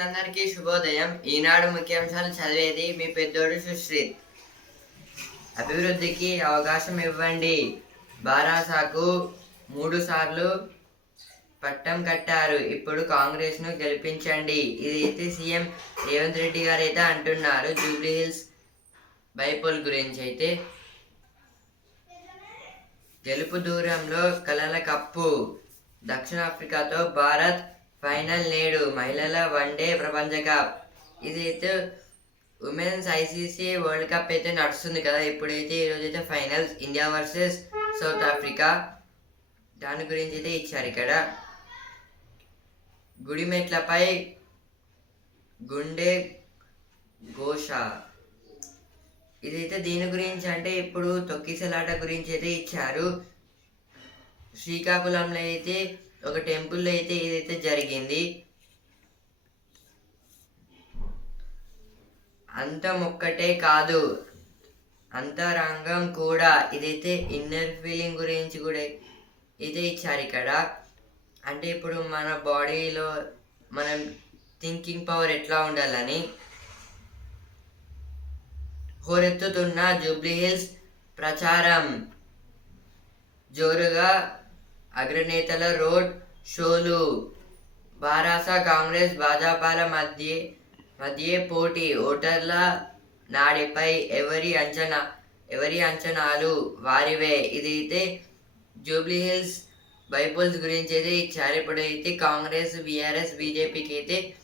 ప్రేక్షకులందరికీ శుభోదయం. ఈనాడు ముఖ్యాంశాలు చదివేది మీ పెద్దోడు సుశ్రీత్. అభివృద్ధికి అవకాశం ఇవ్వండి. బారాసాకు మూడు సార్లు పట్టం కట్టారు. ఇప్పుడు కాంగ్రెస్ను గెలిపించండి. ఇది అయితే సీఎం రేవంత్ రెడ్డి గారు అయితే అంటున్నారు. జూబ్లీ హిల్స్ బైపోల్ గురించి అయితే గెలుపు దూరంలో కలల కప్పు. దక్షిణాఫ్రికాతో భారత్ ఫైనల్ నేడు మహిళల వన్డే ప్రపంచ కప్. ఇదైతే ఉమెన్స్ ఐసీసీ వరల్డ్ కప్ అయితే నడుస్తుంది కదా. ఇప్పుడైతే ఈరోజు అయితే finals India versus South Africa. దాని గురించి అయితే ఇచ్చారు ఇక్కడ. గుడిమెట్లపై గుండె ఘోష. ఇదైతే దీని గురించి అంటే ఇప్పుడు తొక్కిసలాట గురించి అయితే ఇచ్చారు. శ్రీకాకుళంలో అయితే ఒక టెంపుల్లో అయితే ఇదైతే జరిగింది అంతం ఒక్కటే కాదు అంతరంగం కూడా ఇదైతే ఇన్నర్ ఫీలింగ్ గురించి కూడా ఇదే ఇచ్చారు ఇక్కడ. అంటే ఇప్పుడు మన బాడీలో మనం థింకింగ్ పవర్ ఎట్లా ఉండాలని హోరెత్తుతున్న జూబ్లీ హిల్స్ ప్రచారం. జోరుగా అగ్రనేతల రోడ్ షోలు. బారాస కాంగ్రెస్ భాజపాల మధ్య మధ్య పోటీ. ఓటర్ల నాడిపై ఎవరి అంచనా ఎవరి అంచనాలు వారివే. ఇది అయితే జూబ్లీ హిల్స్ బైబుల్స్ గురించి అయితే ఇచ్చారు ఇప్పుడైతే కాంగ్రెస్ బీఆర్ఎస్ బీజేపీకి అయితే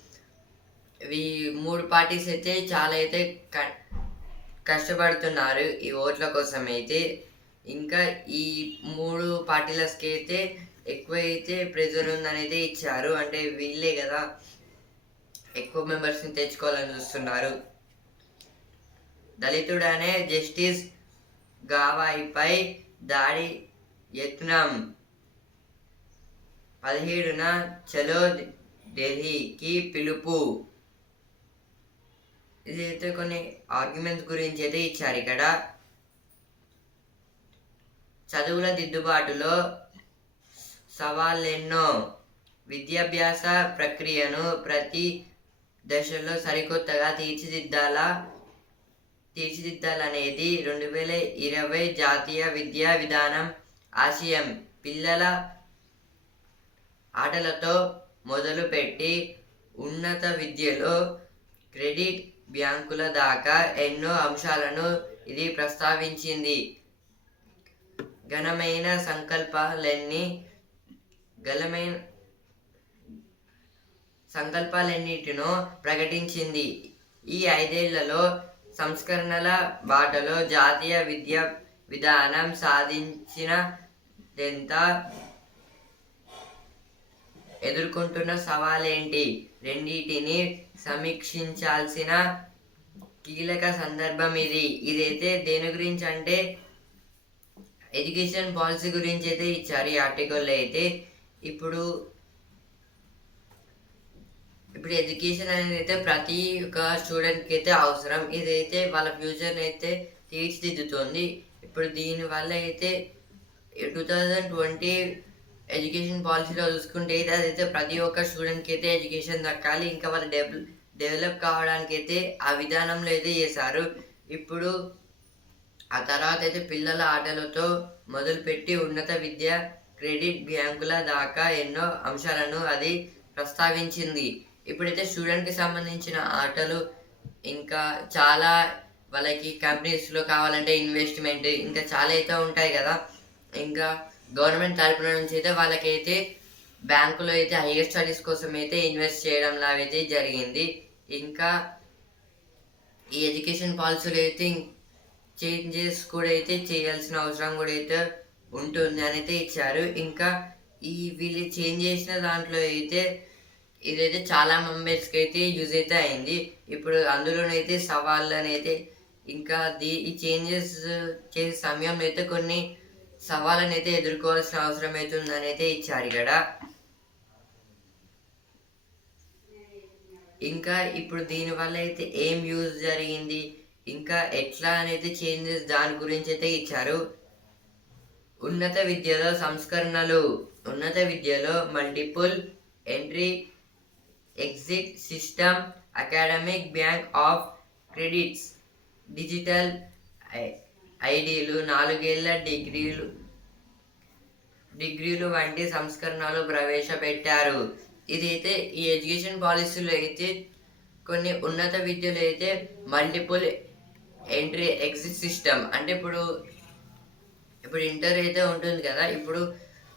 ఈ మూడు పార్టీస్ అయితే చాలా అయితే క- కష్టపడుతున్నారు ఈ ఓట్ల కోసం అయితే ఇంకా ఈ మూడు పార్టీలకి అయితే ఎక్కువ అయితే ప్రెజర్ ఉందనేది ఇచ్చారు. అంటే వీళ్ళే కదా ఎక్కువ మెంబర్స్ని తెచ్చుకోవాలని చూస్తున్నారు. దళితుడనే జస్టిస్ గావాయిపై దాడి యత్నం. పదిహేడున చలో ఢిల్లీకి పిలుపు. ఇది అయితే కొన్ని ఆర్గ్యుమెంట్స్ గురించి అయితే ఇచ్చారు ఇక్కడ. చదువుల దిద్దుబాటులో సవాళ్ళెన్నో విద్యాభ్యాస ప్రక్రియను ప్రతి దశలో సరికొత్తగా తీర్చిదిద్దాలా? తీర్చిదిద్దాలనేది రెండు వేల ఇరవై జాతీయ విద్యా విధానం ఆశయం. పిల్లల ఆటలతో మొదలుపెట్టి ఉన్నత విద్యలో క్రెడిట్ బ్యాంకుల దాకా ఎన్నో అంశాలను ఇది ప్రస్తావించింది. ఘనమైన సంకల్పాలన్నీ గలమైన సంకల్పాలన్నిటినో ప్రకటించింది. ఈ ఐదేళ్ళలో సంస్కరణల బాటలో జాతీయ విద్యా విధానం సాధించినదెంత ఎదుర్కొంటున్న సవాలేంటి? రెండింటిని సమీక్షించాల్సిన కీలక సందర్భం ఇది. ఇదైతే దేని గురించి అంటే ఎడ్యుకేషన్ పాలసీ గురించి అయితే ఇచ్చారు ఈ ఆర్టికల్లో అయితే ఇప్పుడు ఇప్పుడు ఎడ్యుకేషన్ అనేది అయితే ప్రతి ఒక్క స్టూడెంట్కి అయితే అవసరం. ఇదైతే వాళ్ళ ఫ్యూచర్ని అయితే తీర్చిదిద్దుతుంది. ఇప్పుడు దీనివల్ల అయితే టూ థౌజండ్ ట్వంటీ ఎడ్యుకేషన్ పాలసీలో చూసుకుంటే అయితే అదైతే ప్రతి ఒక్క స్టూడెంట్కి అయితే ఎడ్యుకేషన్ దక్కాలి. ఇంకా వాళ్ళు డెవలప్ డెవలప్ కావడానికి అయితే ఆ విధానంలో అయితే చేశారు. ఇప్పుడు ఆ తర్వాత అయితే పిల్లల ఆటలతో మొదలుపెట్టి ఉన్నత విద్య క్రెడిట్ బ్యాంకుల దాకా ఎన్నో అంశాలను అది ప్రస్తావించింది. ఇప్పుడైతే స్టూడెంట్కి సంబంధించిన ఆటలు ఇంకా చాలా వాళ్ళకి కంపెనీస్లో కావాలంటే ఇన్వెస్ట్మెంట్ ఇంకా చాలా అయితే ఉంటాయి కదా. ఇంకా గవర్నమెంట్ తరపున నుంచి అయితే వాళ్ళకైతే బ్యాంకులో అయితే హైయర్ స్టడీస్ కోసం అయితే ఇన్వెస్ట్ చేయడం లాగైతే జరిగింది. ఇంకా ఈ ఎడ్యుకేషన్ పాలసీలు అయితే చేంజెస్ కూడా అయితే చేయాల్సిన అవసరం కూడా అయితే ఉంటుంది అని అయితే ఇచ్చారు. ఇంకా ఈ వీళ్ళు చేంజ్ చేసిన దాంట్లో అయితే ఇదైతే చాలా మెంబర్స్కి అయితే యూజ్ అయితే అయింది. ఇప్పుడు అందులోనైతే సవాళ్ళు అయితే ఇంకా దీ ఈ చేంజెస్ చేసే సమయంలో అయితే కొన్ని సవాళ్ళని అయితే ఎదుర్కోవాల్సిన అవసరం అయితే ఉందని అయితే ఇచ్చారు ఇక్కడ. ఇంకా ఇప్పుడు దీనివల్ల అయితే ఏం యూజ్ జరిగింది? ఇంకా ఎట్లా అనేది చేంజెస్ దాని గురించి అయితే ఇచ్చారు. ఉన్నత విద్యలో సంస్కరణలు ఉన్నత విద్యలో multiple entry exit system academic bank of credits digital I- ఐడీలు నాలుగేళ్ళ డిగ్రీలు డిగ్రీలు వంటి సంస్కరణలు ప్రవేశపెట్టారు. ఇదైతే ఈ ఎడ్యుకేషన్ పాలసీలో అయితే కొన్ని ఉన్నత విద్యలు అయితే మల్టిపుల్ ఎంట్రీ ఎగ్జిట్ సిస్టమ్. అంటే ఇప్పుడు ఇప్పుడు ఇంటర్ అయితే ఉంటుంది కదా ఇప్పుడు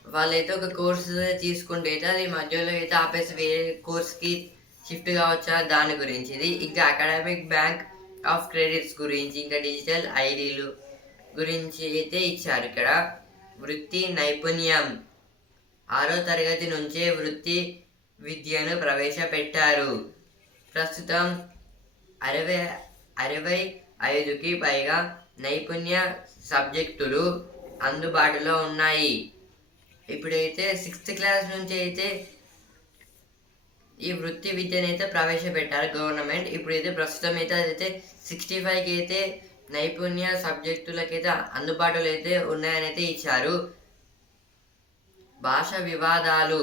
వాళ్ళైతే ఒక కోర్సు తీసుకుంటే అయితే అది మధ్యలో అయితే ఆపేసి వేరే కోర్స్కి షిఫ్ట్ కావచ్చా దాని గురించి. ఇది ఇంకా అకాడమిక్ బ్యాంక్ ఆఫ్ క్రెడిట్స్ గురించి ఇంకా డిజిటల్ ఐడీలు గురించి అయితే ఇచ్చారు ఇక్కడ. వృత్తి నైపుణ్యం. ఆరో తరగతి నుంచే వృత్తి విద్యను ప్రవేశపెట్టారు. ప్రస్తుతం అరవై అరవై ఐదుకి పైగా నైపుణ్య సబ్జెక్టులు అందుబాటులో ఉన్నాయి. ఇప్పుడైతే సిక్స్త్ క్లాస్ నుంచి అయితే ఈ వృత్తి విద్యను అయితే ప్రవేశపెట్టారు గవర్నమెంట్. ఇప్పుడైతే ప్రస్తుతం అయితే అదైతే సిక్స్టీ ఫైవ్కి అయితే నైపుణ్య సబ్జెక్టులకైతే అందుబాటులో అయితే ఉన్నాయని అయితే ఇచ్చారు. భాష వివాదాలు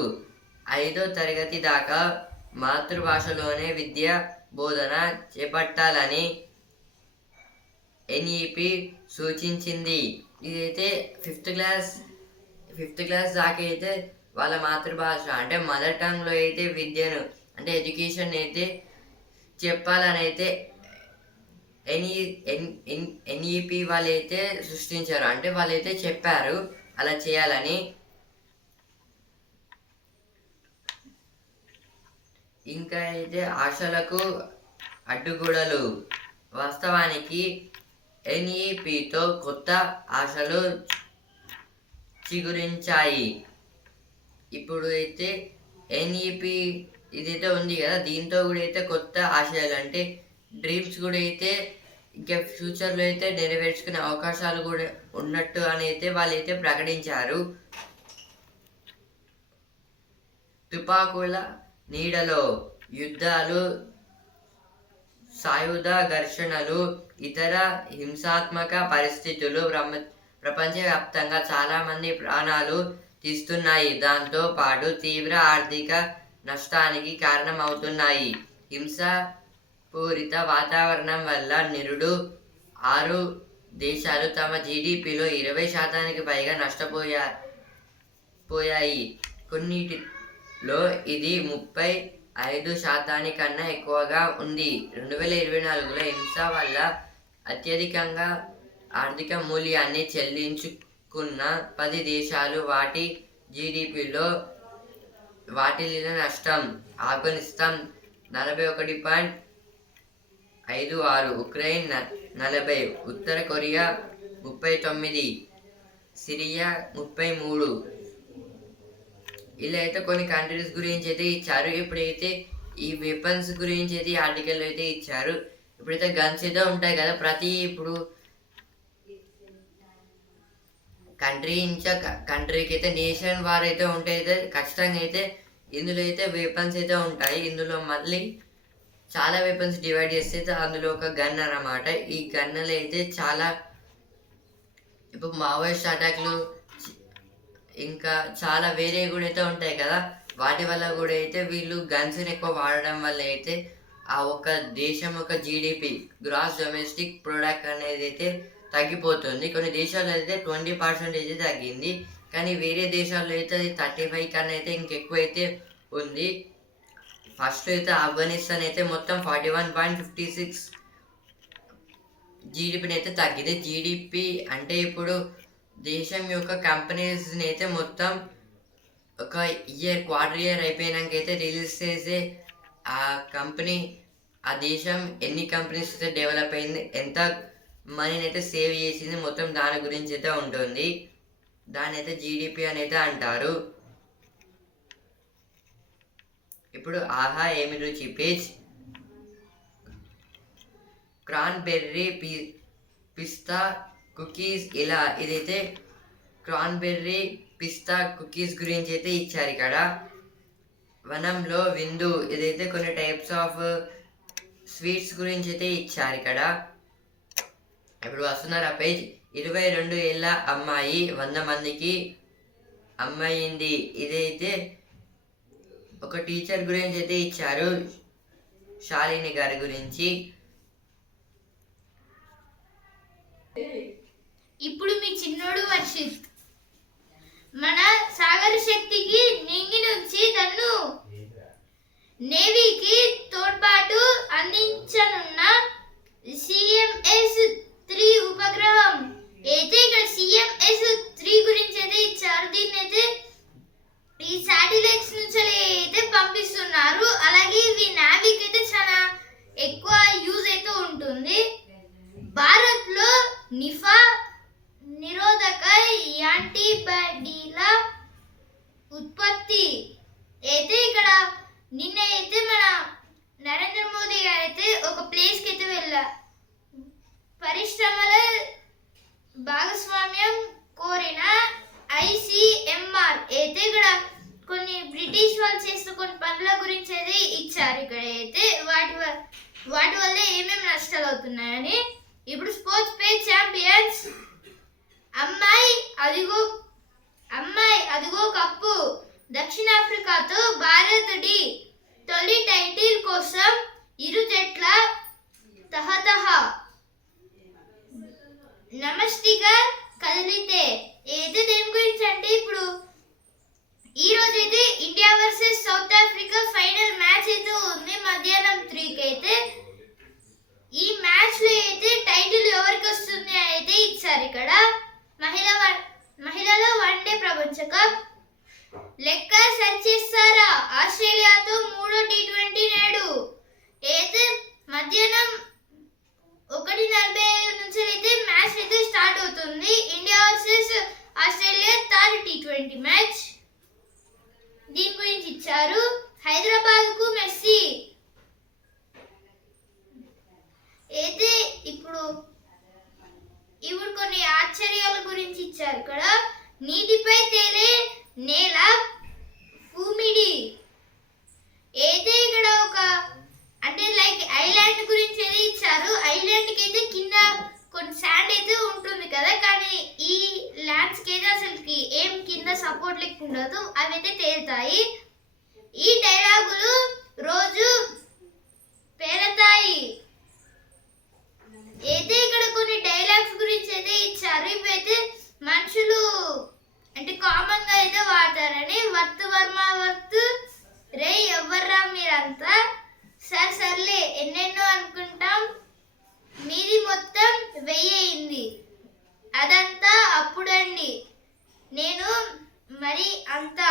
ఐదో తరగతి దాకా మాతృభాషలోనే విద్య బోధన చేపట్టాలని ఎన్ఈపి సూచించింది. ఇదైతే ఫిఫ్త్ క్లాస్ ఫిఫ్త్ క్లాస్ దాకా అయితే వాళ్ళ మాతృభాష. అంటే మదర్ టంగ్లో అయితే విద్యను అంటే ఎడ్యుకేషన్ అయితే చెప్పాలని అయితే ఎన్ఈ ఎన్ ఎన్ ఎన్ఈపి వాళ్ళు అయితే సృష్టించారు. అంటే వాళ్ళైతే చెప్పారు అలా చేయాలని. ఇంకా అయితే ఆశలకు అడ్డుగోడలు. వాస్తవానికి ఎన్ఈపితో కొత్త ఆశలు చిగురించాయి. ఇప్పుడు అయితే ఎన్ఈపి ఇదైతే ఉంది కదా దీంతో కూడా అయితే కొత్త ఆశయాలు. అంటే డ్రీమ్స్ కూడా అయితే ఇంకా ఫ్యూచర్లో అయితే నెరవేర్చుకునే అవకాశాలు కూడా ఉన్నట్టు అని అయితే వాళ్ళైతే ప్రకటించారు. తుపాకుల నీడలో యుద్ధాలు సాయుధ ఘర్షణలు ఇతర హింసాత్మక పరిస్థితులు ప్రమ ప్రపంచవ్యాప్తంగా చాలామంది ప్రాణాలు తీస్తున్నాయి. దాంతో పాటు తీవ్ర ఆర్థిక నష్టానికి కారణమవుతున్నాయి. హింస పూరిత వాతావరణం వల్ల నిరుడు ఆరు దేశాలు తమ జీడిపిలో ఇరవై శాతానికి పైగా నష్టపోయా పోయాయి. కొన్నిటిలో ఇది ముప్పై ఐదు శాతానికన్నా ఎక్కువగా ఉంది. రెండు వేల ఇరవై నాలుగులో హింస వల్ల అత్యధికంగా ఆర్థిక మూల్యాన్ని చెల్లించుకున్న పది దేశాలు వాటి జీడిపిలో వాటిల్లిన నష్టం. ఆఫ్ఘనిస్తాన్ నలభై ఒకటి పాయింట్ ఐదు ఆరు ఉక్రెయిన్ న- నలభై ఉత్తర కొరియా ముప్పై తొమ్మిది సిరియా ముప్పై మూడు ఇలా అయితే కొన్ని కంట్రీస్ గురించి అయితే ఇచ్చారు. ఇప్పుడైతే ఈ వెపన్స్ గురించి అయితే ఈ ఆర్టికల్ అయితే ఇచ్చారు. ఇప్పుడైతే గన్స్ అయితే ఉంటాయి కదా ప్రతి ఇప్పుడు కంట్రీ ఇంకా కంట్రీకి అయితే నేషన్ వార్ అయితే ఉంటే అయితే ఖచ్చితంగా అయితే ఇందులో అయితే వెపన్స్ అయితే ఉంటాయి. ఇందులో మళ్ళీ చాలా వెపన్స్ డివైడ్ చేస్తే అందులో ఒక గన్ అన్నమాట. ఈ గన్నులు అయితే చాలా ఇప్పుడు మావోయిస్ట్ అటాక్లు ఇంకా చాలా వేరే కూడా అయితే ఉంటాయి కదా. వాటి వల్ల కూడా అయితే వీళ్ళు గన్స్ని ఎక్కువ వాడడం వల్ల అయితే ఆ ఒక దేశం యొక్క జీడిపి గ్రాస్ డొమెస్టిక్ ప్రొడక్ట్ అనేది అయితే తగ్గిపోతుంది. కొన్ని దేశాల్లో అయితే ట్వంటీ పర్సెంటేజ్ తగ్గింది. కానీ వేరే దేశాల్లో అయితే అది థర్టీ ఫైవ్ కన్నా అయితే ఇంకెక్కువ అయితే ఉంది. ఫస్ట్ అయితే ఆఫ్ఘనిస్తాన్ అయితే మొత్తం forty one point fifty six జీడిపిని అయితే తగ్గింది. జీడిపి అంటే ఇప్పుడు దేశం యొక్క కంపెనీస్ని అయితే మొత్తం ఒక ఇయర్ క్వార్టర్ ఇయర్ అయిపోయినాక అయితే రిలీజ్ చేసే ఆ కంపెనీ ఆ దేశం ఎన్ని కంపెనీస్ అయితే డెవలప్ అయింది ఎంత మనీని అయితే సేవ్ చేసింది మొత్తం దాని గురించి అయితే ఉంటుంది. దాని అయితే జీడిపి అని అయితే అంటారు. ఇప్పుడు ఆహా ఏమి రుచి పేజ్ క్రాన్బెర్రీ పి పిస్తా కుకీస్ ఇలా ఇదైతే క్రాన్బెర్రీ పిస్తా కుకీస్ గురించి అయితే ఇచ్చారు ఇక్కడ. వనంలో విందు ఇదైతే కొన్ని టైప్స్ ఆఫ్ స్వీట్స్ గురించి అయితే ఇచ్చారు ఇక్కడ. ఇప్పుడు వస్తున్నారు ఆ పేజ్. ఇరవై రెండు ఏళ్ళ అమ్మాయి వంద మందికి అమ్మాయింది. ఇదైతే ఒక టీచర్ గురించి అయితే ఇచ్చారు శాలిని గారి గురించి. ఇప్పుడు మీ చిన్నోడు వర్షిత్. మన సాగర శక్తికి నింగి నుంచి తను నేవీకి తోడ్పాటు అందించనున్న సిఎంఎస్ త్రీ ఉపగ్రహం. అయితే ఇక్కడ సిఎంఎస్ త్రీ గురించి అయితే ఇచ్చారు దీన్ని అయితే ఈ శాటిలైట్స్ నుంచి అయితే పంపిస్తున్నారు Happy. కప్పు. దక్షిణాఫ్రికాతో భారత్ డి తొలి టైటిల్ కోసం ఇరు జట్ల తహతహ. నమస్తిగా కదిలితే ఏది దేని గురించి అంటే ఇప్పుడు ఈ రోజు అయితే India versus South Africa final match అయితే ఉంది. మధ్యాహ్నం త్రీకి అయితే. ఈ మ్యాచ్లో అయితే టైటిల్ ఎవరికి వస్తుంది అయితే ఇచ్చారు ఇక్కడ మహిళ వ- మహిళల వన్డే ప్రపంచ కప్ లెక్క సరి ఆస్ట్రేలియాతో మూడో టీ ట్వంటీ నేడు. అయితే మధ్యాహ్నం ఒకటి నలభై ఐదు నుంచి అయితే మ్యాచ్ అయితే స్టార్ట్ అవుతుంది. India versus Australia third T twenty match దీని గురించి ఇచ్చారు హైదరాబాద్కు మెస్సీ అయితే ఇప్పుడు ఇప్పుడు కొన్ని ఆశ్చర్యాల గురించి ఇచ్చారు ఇక్కడ నీటిపై తేలే నేల భూమిడి అయితే ఇక్కడ ఒక అంటే లైక్ ఐలాండ్ గురించి అయితే ఇచ్చారు ఐలాండ్కి అయితే కింద కొన్ని శాండ్ అయితే ఉంటుంది కదా కానీ ఈ ల్యాండ్స్కి అయితే అసలుకి ఏం కింద సపోర్ట్ లెక్క ఉండదు అవి అయితే తేలుతాయి ఈ డైలాగులు రోజు పేరతాయి అయితే ఇక్కడ కొన్ని డైలాగ్స్ గురించి అయితే ఇచ్చారు ఇవైతే మనుషులు అంటే కామన్గా అయితే వాడతారని వర్త్ వర్మ వర్త్ రే ఎవర్రా మీరంతా సరే నేను అనుకుంటాం. మీది మొత్తం వెయ్యింది అదంతా అప్పుడండి. నేను మరి అంత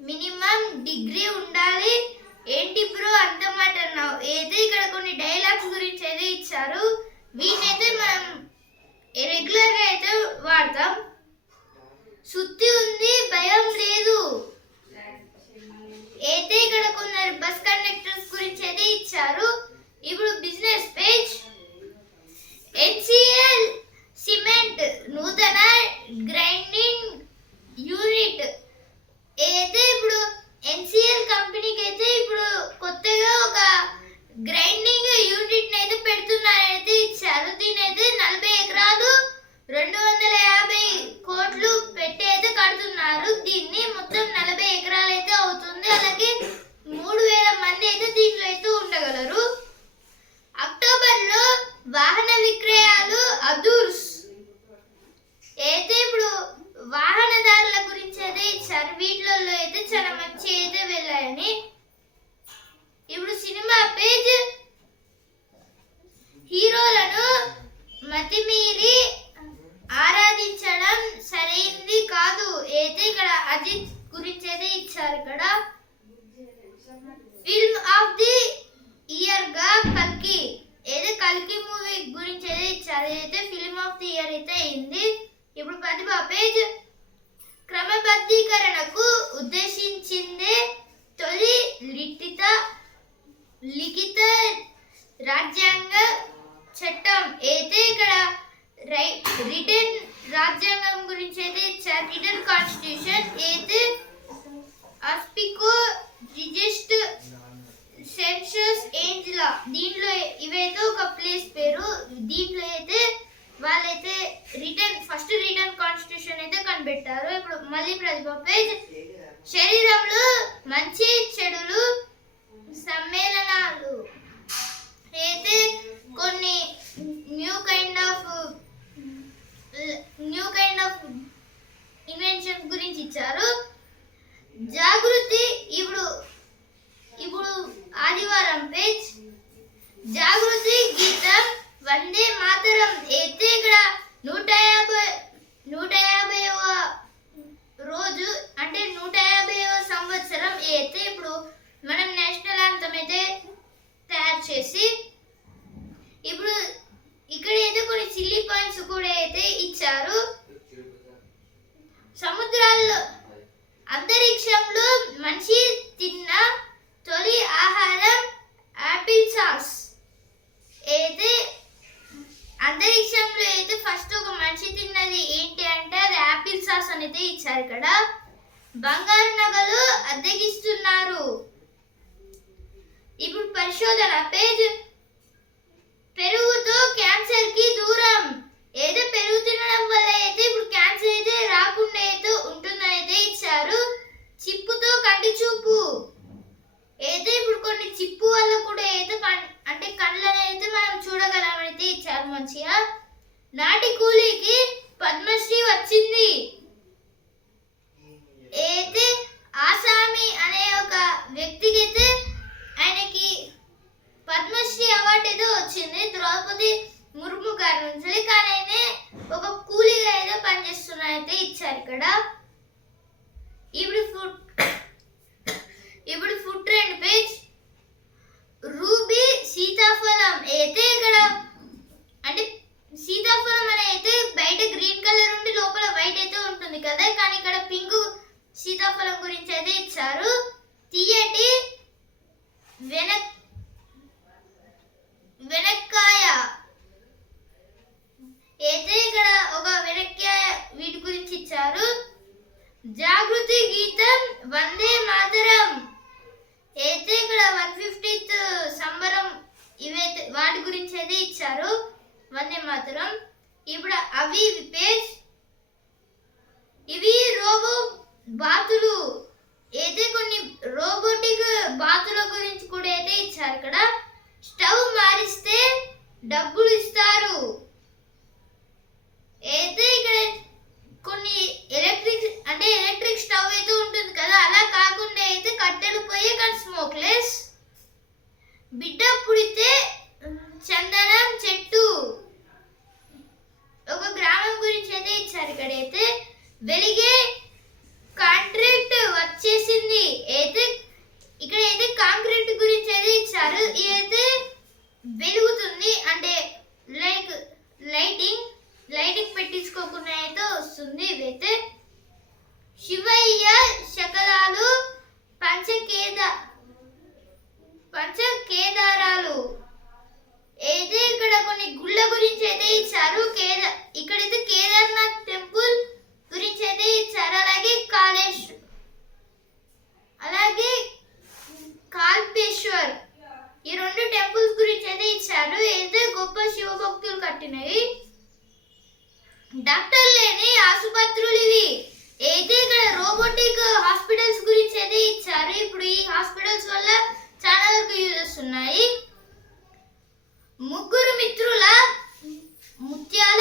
మినిమం డిగ్రీ ఉండాలి. ఏంటి బ్రో అంత మాట అన్నావు? ఏదో ఇక్కడ కొన్ని డైలాగ్స్ గురించి అయితే ఇచ్చారు. వీటినైతే మనం రెగ్యులర్గా అయితే వాడతాం. సుత్తి ఉంది భయం లేదు. అయితే ఇక్కడ కొందరు బస్ కండక్టర్స్ గురించి అయితే ఇచ్చారు ఇప్పుడు బిజినెస్ పేజ్ హెచ్సిఎల్ సిమెంట్ నూతన గ్రైండింగ్ యూనిట్ అయితే ఇప్పుడు ఎన్సిఎల్ కంపెనీకి అయితే ఇప్పుడు కొత్తగా ఒక గ్రైండింగ్ యూనిట్ అయితే పెడుతున్నారైతే ఇచ్చారు దీని అయితే నలభై ఎకరాలు రెండు వందల యాభై కోట్లు పెట్టి అయితే కడుతున్నారు దీన్ని మొత్తం నలభై ఎకరాలు అయితే అవుతుంది అలాగే మూడు వేల మంది అయితే దీంట్లో అయితే ఉండగలరు అక్టోబర్లో వాహన విక్రయాలు అదూర్స్ అయితే ఇప్పుడు వాహనదారుల గురించి అయితే ఇచ్చారు వీటిలో అయితే చాలా మంచి అయితే వెళ్ళాయని ఇప్పుడు సినిమా పేజ్ హీరోలను మతిమీరి ఆరాధించడం సరైంది కాదు అయితే ఇక్కడ అజిత్ గురించి అయితే ఇచ్చారు ఇక్కడ ఫిల్మ్ ఆఫ్ ది ఇయర్గా కల్కి ఏదో కల్కి మూవీ గురించి అయితే ఇచ్చారు ఏదైతే ఫిల్మ్ ఆఫ్ ది ఇయర్ అయితే అయింది ఇప్పుడు ప్రతిభ పేజ్ క్రమబద్ధీకరణకు ఉద్దేశించిందే తొలి లిఖిత లిఖిత రాజ్యాంగ చట్టం అయితే ఇక్కడ రిటర్న్ రాజ్యాంగం గురించి అయితే ఇచ్చారు రిటర్న్ కాన్స్టిట్యూషన్ అయితే అస్పికో రిజిస్ట్ సెన్సస్ ఏంజిలా దీంట్లో ఇవైతే ఒక ప్లేస్ పేరు దీంట్లో అయితే వాళ్ళైతే రిటర్న్ ఫస్ట్ రిటర్న్ కాన్స్టిట్యూషన్ అయితే కనిపెట్టారు ఇప్పుడు మళ్ళీ ప్రతిభ శరీరంలో మంచి అయితే ఇచ్చారు ఇక్కడ. స్టవ్ మారిస్తే డబ్బులు ఇస్తారు. అయితే ఇక్కడ కొన్ని ఎలక్ట్రిక్ అంటే ఎలక్ట్రిక్ స్టవ్ అయితే ఉంటుంది కదా అలా కాకుండా అయితే కట్టెలు పోయి కానీ స్మోక్లెస్. బిడ్డ పుడితే చందనం చెట్టు. ఒక గ్రామం గురించి అయితే ఇచ్చారు ఇక్కడ అయితే వెలిగే కాంట్రాక్ట్ వచ్చేసింది. అయితే ఇక్కడ అయితే కాంక్రీట్ గురించి అయితే ఇచ్చారు. ఇదైతే వెలుగుతుంది. అంటే లైక్ లైటింగ్ లైటింగ్ పెట్టించుకోకుండా అయితే వస్తుంది. ఇదైతే శివయ్య శకలాలు పంచకేద పంచకేదారాలు. అయితే ఇక్కడ కొన్ని గుళ్ళ గురించి అయితే ఇచ్చారు. కేద ఇక్కడైతే కేదార్నాథ్ టెంపుల్ గురించి అయితే ఇచ్చారు. అలాగే కాళేశ్ అలాగే కాల్పేశ్వర్. ఈ రెండు టెంపుల్స్ గురించి అయితే ఇచ్చారు. అయితే గొప్ప శివభక్తులు కట్టినవి డాక్టర్ లేని ఆసుపత్రులు ఇవి. అయితే ఇక్కడ రోబోటిక్ హాస్పిటల్స్ గురించి అయితే ఇచ్చారు ఇప్పుడు ఈ హాస్పిటల్స్ వల్ల చాలా వరకు యూజెస్ ఉన్నాయి ముగ్గురు మిత్రుల ముత్యాల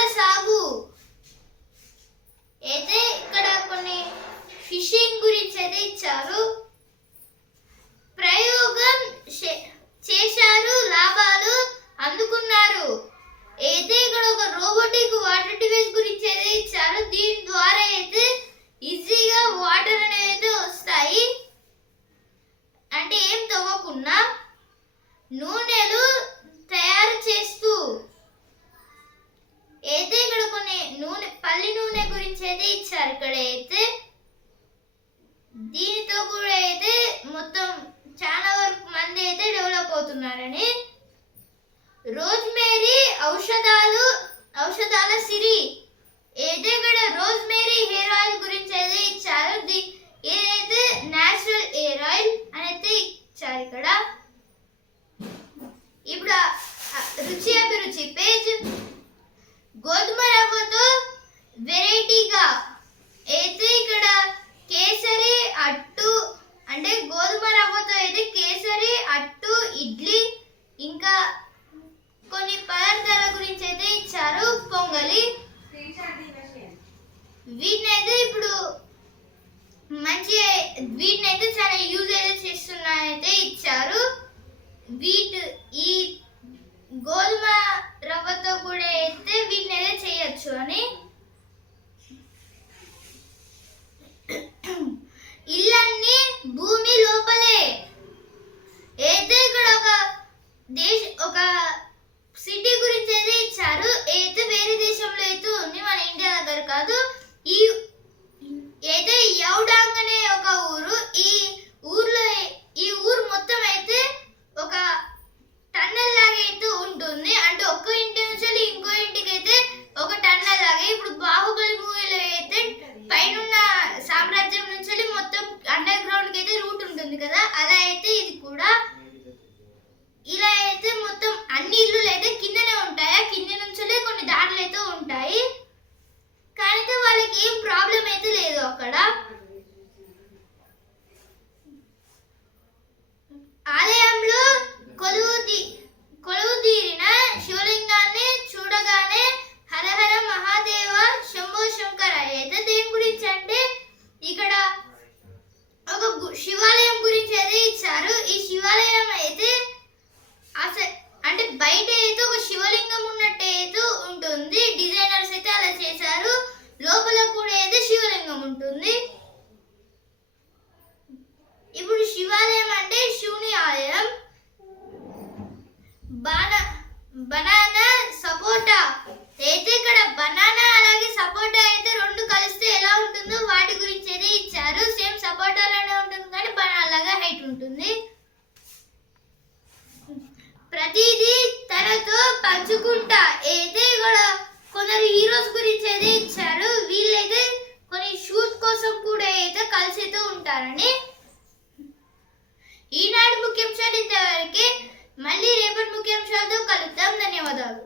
రోజ్మేరీ ఔషధాలు ఔషధాల సిరి. ఏదైతే ఇక్కడ రోజ్మేరీ హెయిర్ ఆయిల్ గురించి అయితే ఇచ్చారు ఏదైతే నేచురల్ హెయిర్ ఆయిల్ అనేది ఇచ్చారు ఇక్కడ. ఇప్పుడు రుచి అభిరుచి. పేజ్ గోధుమ రవ్వతో వెరైటీగా అయితే ఇక్కడ కేసరి అట్టు అంటే గోధుమ రవ్వతో అయితే కేసరి అట్టు ఇడ్లీ ఇంకా కొన్ని పదార్థాల గురించి అయితే ఇచ్చారు. పొంగలి. వీటిని అయితే ఇప్పుడు మంచి వీటిని అయితే చాలా యూజ్ అయితే చేస్తున్నారైతే ఇచ్చారు వీటి ఈ గోధుమ రవ్వతో కూడా అయితే వీటిని అయితే చేయొచ్చు అని ఇల్లన్నీ భూమి లోపలే అయితే ఇక్కడ ఒక దేశ ఒక సిటీ గురించి అయితే ఇచ్చారు అయితే వేరే దేశంలో అయితే ఉంది మన ఇండియా దగ్గర కాదు ఈ అయితే యౌడాంగ్ అనే ఒక ఊరు ఈ ఊర్లో ఈ ఊరు మొత్తం అయితే ఒక టన్నెల్ లాగా అయితే ఉంటుంది అంటే ఒక్క ఇంటి నుంచి వెళ్ళి ఇంకో ఇంటికి అయితే ఒక టన్నెల్ లాగా ఇప్పుడు బాహుబలి మూవీలో అయితే పైన సామ్రాజ్యం నుంచి వెళ్ళి మొత్తం అండర్ గ్రౌండ్కి అయితే రూట్ ఉంటుంది కదా అలా అయితే ఇది కూడా ఇలా అయితే మొత్తం అన్ని ఇల్లులు అయితే కిందనే ఉంటాయా? కింద నుంచి కొన్ని దారులు అయితే ఉంటాయి. కానీ అయితే వాళ్ళకి ఏం ప్రాబ్లం అయితే లేదు అక్కడ. ఆలయంలో కొలువు తీ కొలువు తీరిన శివలింగాన్ని చూడగానే హరహర మహాదేవ శంభో శంకర అయితే దేని గురించి అంటే ఇక్కడ ఒక గు- శివాలయం గురించి అయితే ఇచ్చారు. ఈ శివాలయం అయితే అస- అంటే బయట అయితే ఒక శివలింగం ఉన్నట్టు అయితే ఉంటుంది. డిజైనర్స్ అయితే అలా చేశారు. లోపల కూడా అయితే శివలింగం ఉంటుంది. ఇప్పుడు శివాలయం అంటే శివుని ఆలయం. బాణ బనానా సపోటా అయితే ఇక్కడ బనానా అలాగే సపోటా అయితే రెండు కలిస్తే ఎలా ఉంటుందో వాటి గురించి అయితే ఇచ్చారు. సేమ్ సపోటాలోనే ఉంటుంది కానీ బనానా లాగా హైట్ ఉంటుంది. ప్రతిదీ తనతో పంచుకుంటా. అయితే ఇక్కడ కొందరు హీరోస్ గురించి అయితే ఇచ్చారు. వీళ్ళైతే కొన్ని షూట్ కోసం కూడా అయితే కలిసి అయితే ఉంటారని. ఈనాడు ముఖ్యాంశాలు ఇంతవరకే. మళ్ళీ రేపటి ముఖ్యాంశాలతో కలుద్దాం. ధన్యవాదాలు.